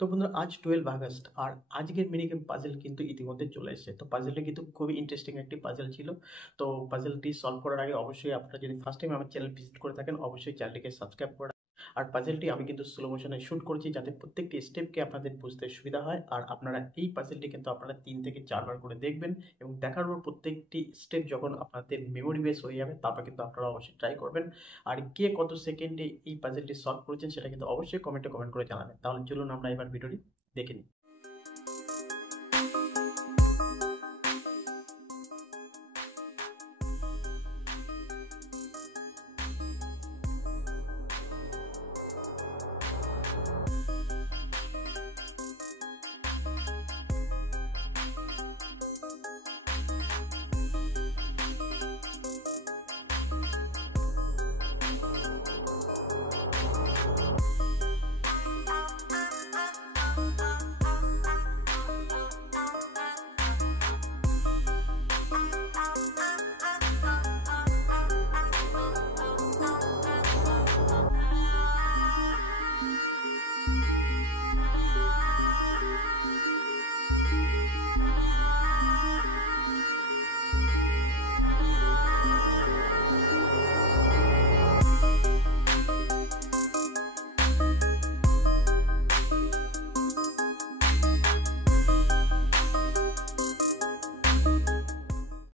তো বন্ধুরা আজ 12 আগস্ট আর আজকের মিনি গেম পাজল কিন্তু ইতিমধ্যে চলে এসেছে। তো পাজলটা কিন্তু খুবই ইন্টারেস্টিং একটি পাজল ছিল। তো পাজলটি সলভ করার আগে অবশ্যই আপনারা যদি ফার্স্ট টাইম আমার চ্যানেল ভিজিট করে থাকেন অবশ্যই চ্যানেলটিকে সাবস্ক্রাইব করে আর পাজলটি আমি কিন্তু স্লো মোশনে শুট করেছি যাতে প্রত্যেকটি স্টেপকে আপনাদের বুঝতে সুবিধা হয়। আর আপনারা এই পাজলটি কিন্তু আপনারা 3 থেকে 4 বার করে দেখবেন এবং দেখার পর প্রত্যেকটি স্টেপ যখন আপনাদের মেমোরি বেস হয়ে যাবে তারপর কিন্তু আপনারা অবশ্যই ট্রাই করবেন। আর কে কত সেকেন্ডে এই পাজলটি সলভ করেছেন সেটা কিন্তু অবশ্যই কমেন্টে কমেন্ট করে জানাবেন। তাহলে চলুন আমরা এবার ভিডিওটি দেখে নিই।